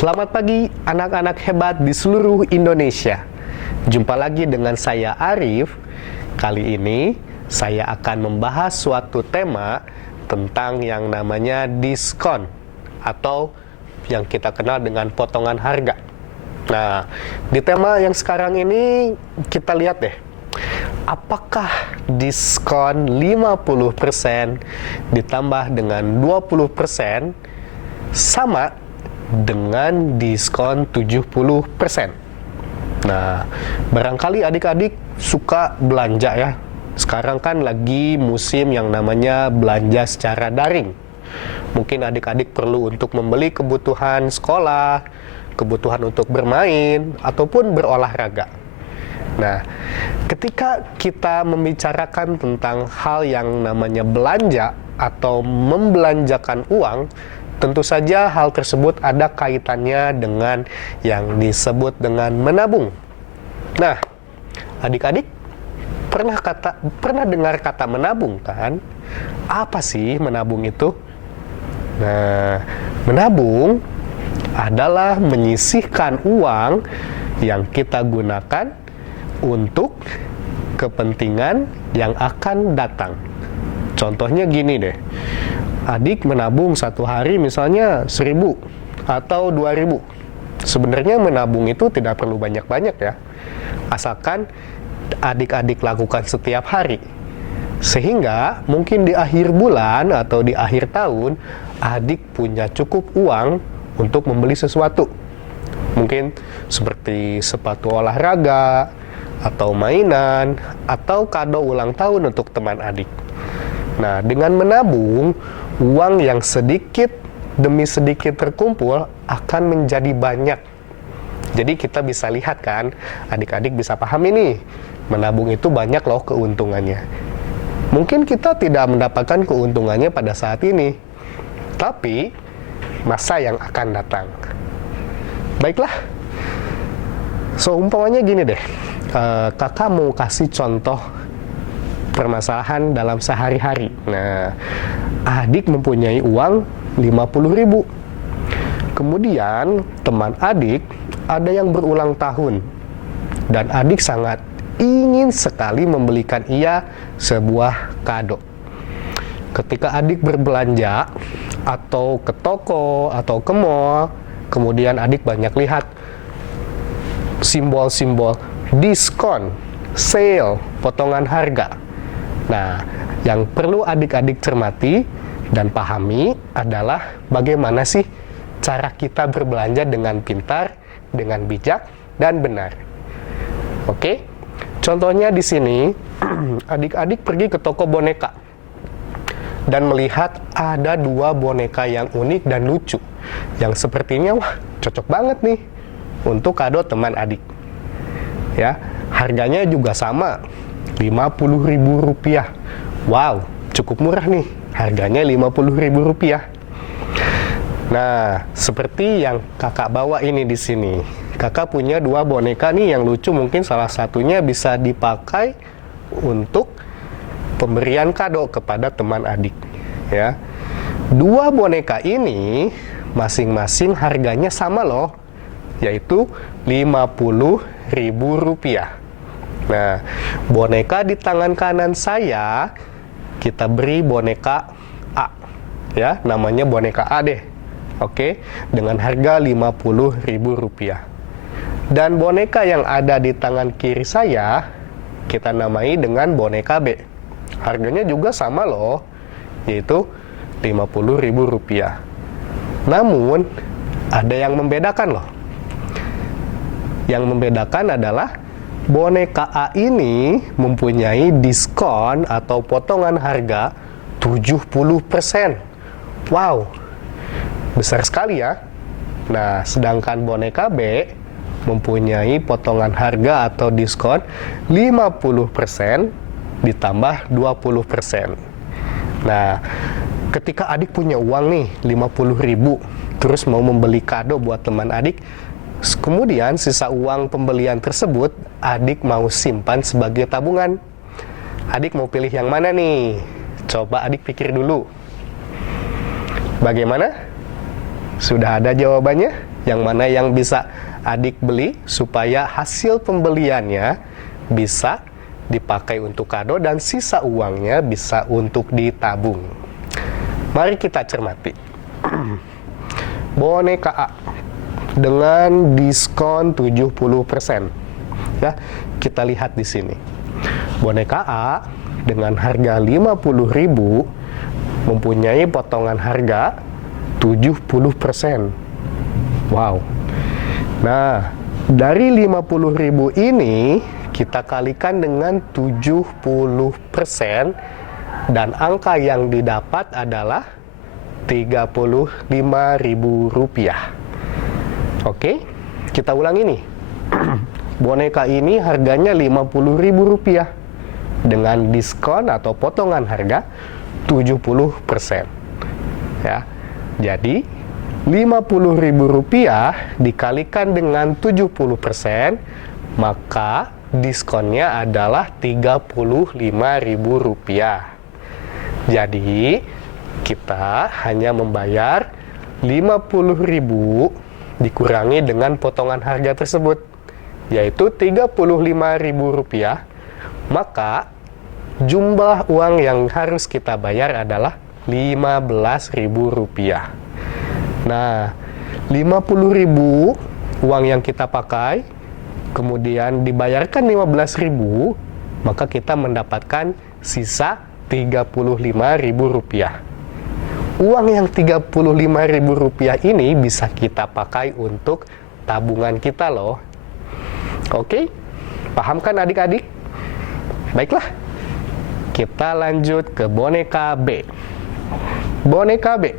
Selamat pagi anak-anak hebat di seluruh Indonesia. Jumpa lagi dengan saya Arif. Kali ini saya akan membahas suatu tema tentang yang namanya diskon atau yang kita kenal dengan potongan harga. Nah, di tema yang sekarang ini kita lihat deh, apakah diskon 50% ditambah dengan 20% sama dengan diskon 70%? Nah, barangkali adik-adik suka belanja ya. Sekarang kan lagi musim yang namanya belanja secara daring. Mungkin adik-adik perlu untuk membeli kebutuhan sekolah, kebutuhan untuk bermain, ataupun berolahraga. Nah, ketika kita membicarakan tentang hal yang namanya belanja atau membelanjakan uang, tentu saja hal tersebut ada kaitannya dengan yang disebut dengan menabung. Nah, adik-adik pernah dengar kata menabung kan? Apa sih menabung itu? Nah, menabung adalah menyisihkan uang yang kita gunakan untuk kepentingan yang akan datang. Contohnya gini deh, adik menabung satu hari misalnya 1.000 atau 2.000. Sebenarnya menabung itu tidak perlu banyak-banyak ya, asalkan adik-adik lakukan setiap hari. Sehingga mungkin di akhir bulan atau di akhir tahun, adik punya cukup uang untuk membeli sesuatu. Mungkin seperti sepatu olahraga, atau mainan, atau kado ulang tahun untuk teman adik. Nah, dengan menabung, uang yang sedikit demi sedikit terkumpul akan menjadi banyak. Jadi kita bisa lihat kan, adik-adik bisa paham ini, menabung itu banyak loh keuntungannya. Mungkin kita tidak mendapatkan keuntungannya pada saat ini, tapi masa yang akan datang. Baiklah, umpamanya gini deh, kakak mau kasih contoh permasalahan dalam sehari-hari. Nah, adik mempunyai uang 50.000. Kemudian teman adik ada yang berulang tahun dan adik sangat ingin sekali membelikan ia sebuah kado. Ketika adik berbelanja atau ke toko atau ke mall, kemudian adik banyak lihat simbol-simbol diskon, sale, potongan harga. Nah, yang perlu adik-adik cermati dan pahami adalah bagaimana sih cara kita berbelanja dengan pintar, dengan bijak, dan benar. Oke? Contohnya di sini, adik-adik pergi ke toko boneka dan melihat ada 2 boneka yang unik dan lucu, yang sepertinya wah cocok banget nih untuk kado teman adik. Ya, harganya juga sama, Rp50.000. Wow, cukup murah nih, harganya Rp50.000. Nah, seperti yang kakak bawa ini di sini. Kakak punya 2 boneka nih yang lucu, mungkin salah satunya bisa dipakai untuk pemberian kado kepada teman adik. Ya, 2 boneka ini masing-masing harganya sama loh, yaitu Rp50.000. Nah, boneka di tangan kanan saya, kita beri boneka A. Ya, namanya boneka A deh. Oke, dengan harga Rp50.000. Dan boneka yang ada di tangan kiri saya, kita namai dengan boneka B. Harganya juga sama loh, yaitu Rp50.000. Namun, ada yang membedakan loh. Yang membedakan adalah boneka A ini mempunyai diskon atau potongan harga 70%. Wow, besar sekali ya. Nah, sedangkan boneka B mempunyai potongan harga atau diskon 50% ditambah 20%. Nah, ketika adik punya uang nih 50.000, terus mau membeli kado buat teman adik, kemudian sisa uang pembelian tersebut adik mau simpan sebagai tabungan. Adik mau pilih yang mana nih? Coba adik pikir dulu. Bagaimana? Sudah ada jawabannya? yang mana yang bisa adik beli supaya hasil pembeliannya bisa dipakai untuk kado dan sisa uangnya bisa untuk ditabung. Mari kita cermati. Boneka A dengan diskon 70%. Ya, kita lihat di sini. Boneka A dengan harga 50.000 mempunyai potongan harga 70%. Wow. Nah, dari 50.000 ini kita kalikan dengan 70% dan angka yang didapat adalah Rp35.000. Oke, kita ulangi nih. Boneka ini harganya Rp50.000 dengan diskon atau potongan harga 70%. Ya. Jadi Rp50.000 dikalikan dengan 70%, maka diskonnya adalah Rp35.000. Jadi kita hanya membayar 50.000 dikurangi dengan potongan harga tersebut, yaitu Rp35.000, maka jumlah uang yang harus kita bayar adalah Rp15.000. Nah, 50.000 uang yang kita pakai, kemudian dibayarkan 15.000, maka kita mendapatkan sisa Rp35.000. Uang yang Rp35.000 ini bisa kita pakai untuk tabungan kita loh. Oke, paham kan adik-adik? Baiklah, kita lanjut ke boneka B. Boneka B.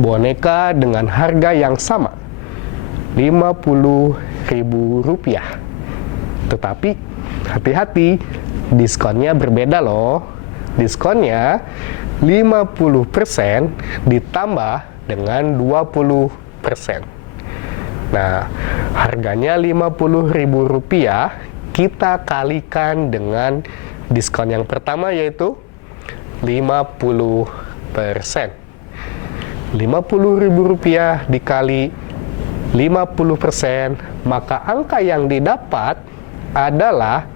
Boneka dengan harga yang sama, Rp50.000. Tetapi hati-hati, diskonnya berbeda loh. Diskonnya 50% ditambah dengan 20%. Nah, harganya Rp50.000 kita kalikan dengan diskon yang pertama, yaitu 50%. Rp50.000 dikali 50%, maka angka yang didapat adalah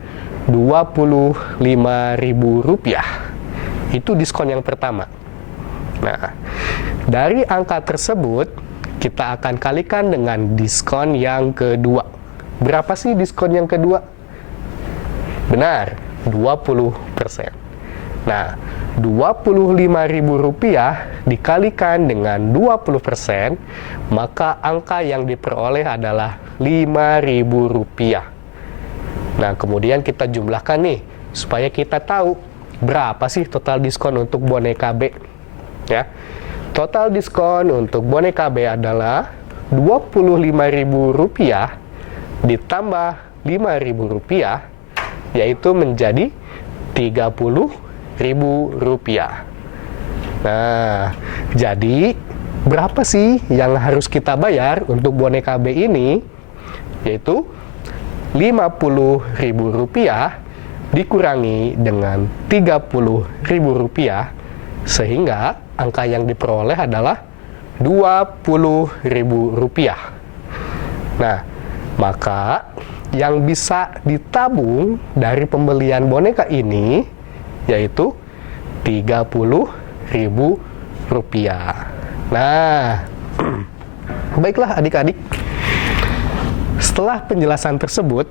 Rp25.000. Itu diskon yang pertama. Nah, dari angka tersebut kita akan kalikan dengan diskon yang kedua. Berapa sih diskon yang kedua? Benar, 20%. Nah, Rp25.000 dikalikan dengan 20%, maka angka yang diperoleh adalah Rp5.000. Nah, kemudian kita jumlahkan nih, supaya kita tahu berapa sih total diskon untuk boneka B. Ya, total diskon untuk boneka B adalah Rp25.000 ditambah Rp5.000, yaitu menjadi Rp30.000. Nah, jadi berapa sih yang harus kita bayar untuk boneka B ini? Yaitu Rp50.000 dikurangi dengan Rp30.000, sehingga angka yang diperoleh adalah Rp20.000. Nah, maka yang bisa ditabung dari pembelian boneka ini yaitu Rp30.000. Nah, baiklah adik-adik, setelah penjelasan tersebut,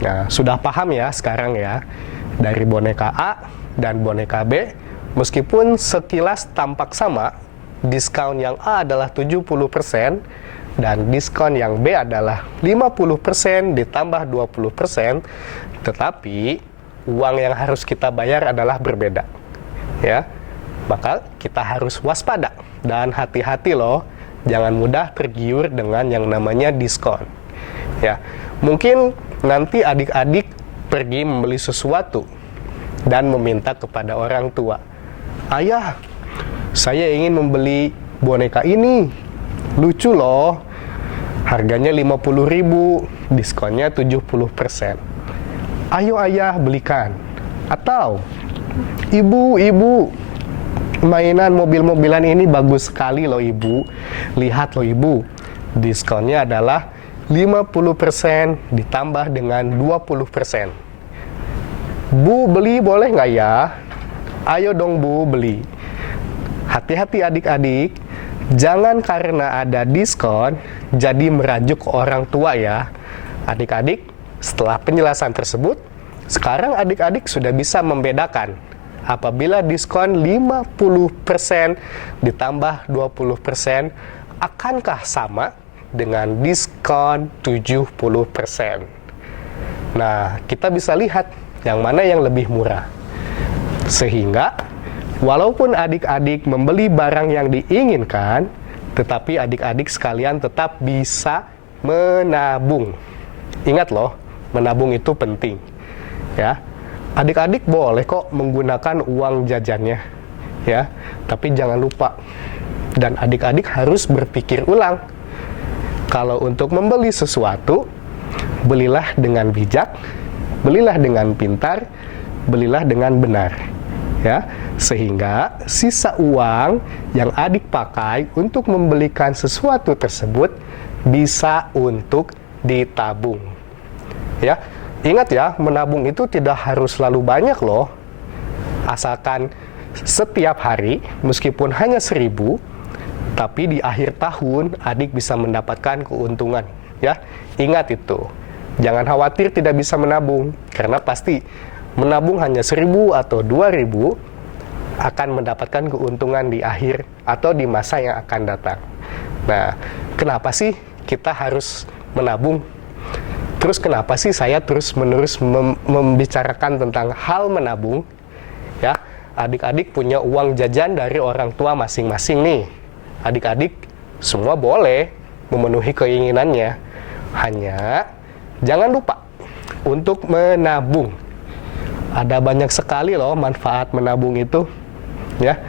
nah, sudah paham ya sekarang ya, dari boneka A dan boneka B, meskipun sekilas tampak sama, diskon yang A adalah 70% dan diskon yang B adalah 50% ditambah 20%, tetapi uang yang harus kita bayar adalah berbeda. Ya, maka kita harus waspada dan hati-hati loh, jangan mudah tergiur dengan yang namanya diskon. Ya, mungkin nanti adik-adik pergi membeli sesuatu dan meminta kepada orang tua, "Ayah, saya ingin membeli boneka ini, lucu loh, harganya Rp50.000, diskonnya 70%. Ayo ayah belikan." Atau, "Ibu, mainan mobil-mobilan ini bagus sekali loh ibu. Lihat loh ibu, Diskonnya adalah 50% ditambah dengan 20%. Bu, beli boleh nggak ya? Ayo dong Bu, beli. Hati-hati adik-adik, jangan karena ada diskon jadi merajuk orang tua ya. Adik-adik, setelah penjelasan tersebut, sekarang adik-adik sudah bisa membedakan apabila diskon 50% ditambah 20%, akankah sama dengan diskon 70%? Nah, kita bisa lihat yang mana yang lebih murah. Sehingga, walaupun adik-adik membeli barang yang diinginkan, tetapi adik-adik sekalian tetap bisa menabung. Ingat loh, menabung itu penting. Ya, adik-adik boleh kok menggunakan uang jajannya, ya. Tapi jangan lupa, dan adik-adik harus berpikir ulang. Kalau untuk membeli sesuatu, belilah dengan bijak, belilah dengan pintar, belilah dengan benar. Ya, sehingga sisa uang yang adik pakai untuk membelikan sesuatu tersebut bisa untuk ditabung. Ya, ingat ya, menabung itu tidak harus selalu banyak loh. Asalkan setiap hari, meskipun hanya 1.000, tapi di akhir tahun adik bisa mendapatkan keuntungan. Ya, ingat itu. Jangan khawatir tidak bisa menabung, karena pasti menabung hanya 1.000 atau 2.000 akan mendapatkan keuntungan di akhir atau di masa yang akan datang. Nah, kenapa sih kita harus menabung? Terus kenapa sih saya terus-menerus membicarakan tentang hal menabung? Ya, adik-adik punya uang jajan dari orang tua masing-masing nih. Adik-adik semua boleh memenuhi keinginannya. Hanya jangan lupa untuk menabung. Ada banyak sekali loh manfaat menabung itu. Ya,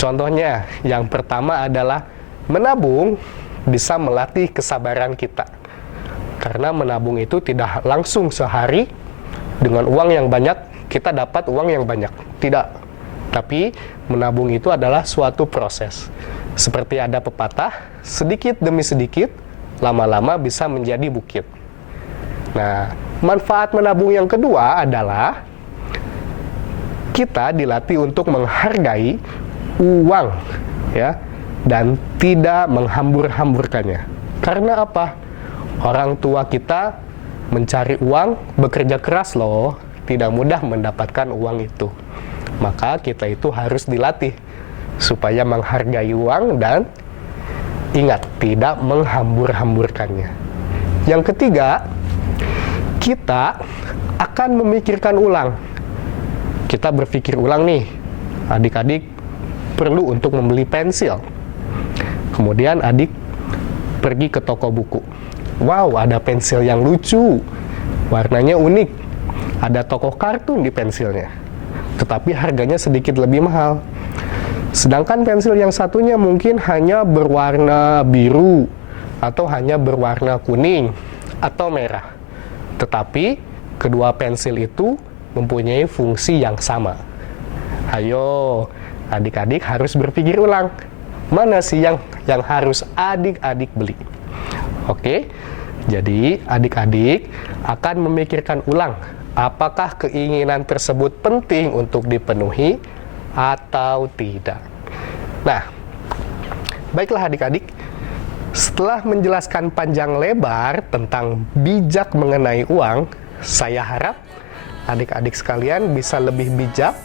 contohnya yang pertama adalah menabung bisa melatih kesabaran kita. Karena menabung itu tidak langsung sehari dengan uang yang banyak kita dapat uang yang banyak. Tidak. Tapi menabung itu adalah suatu proses. Seperti ada pepatah, sedikit demi sedikit, lama-lama bisa menjadi bukit. Nah, manfaat menabung yang kedua adalah kita dilatih untuk menghargai uang, ya, dan tidak menghambur-hamburkannya. Karena apa? Orang tua kita mencari uang, bekerja keras loh, tidak mudah mendapatkan uang itu. Maka kita itu harus dilatih supaya menghargai uang dan ingat, tidak menghambur-hamburkannya. Yang ketiga, kita akan memikirkan ulang. Kita berpikir ulang nih, adik-adik perlu untuk membeli pensil. Kemudian adik pergi ke toko buku. Wow, ada pensil yang lucu, warnanya unik. Ada tokoh kartun di pensilnya, tetapi harganya sedikit lebih mahal. Sedangkan pensil yang satunya mungkin hanya berwarna biru, atau hanya berwarna kuning, atau merah. Tetapi kedua pensil itu mempunyai fungsi yang sama. Ayo, adik-adik harus berpikir ulang. Mana sih yang harus adik-adik beli? Oke, jadi adik-adik akan memikirkan ulang apakah keinginan tersebut penting untuk dipenuhi atau tidak. Nah, baiklah adik-adik, setelah menjelaskan panjang lebar tentang bijak mengenai uang, saya harap adik-adik sekalian bisa lebih bijak,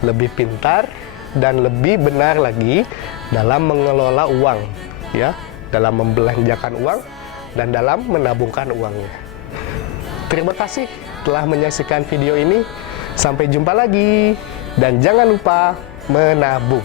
lebih pintar, dan lebih benar lagi dalam mengelola uang, ya, dalam membelanjakan uang dan dalam menabungkan uangnya. Terima kasih telah menyaksikan video ini. Sampai jumpa lagi, dan jangan lupa menabung.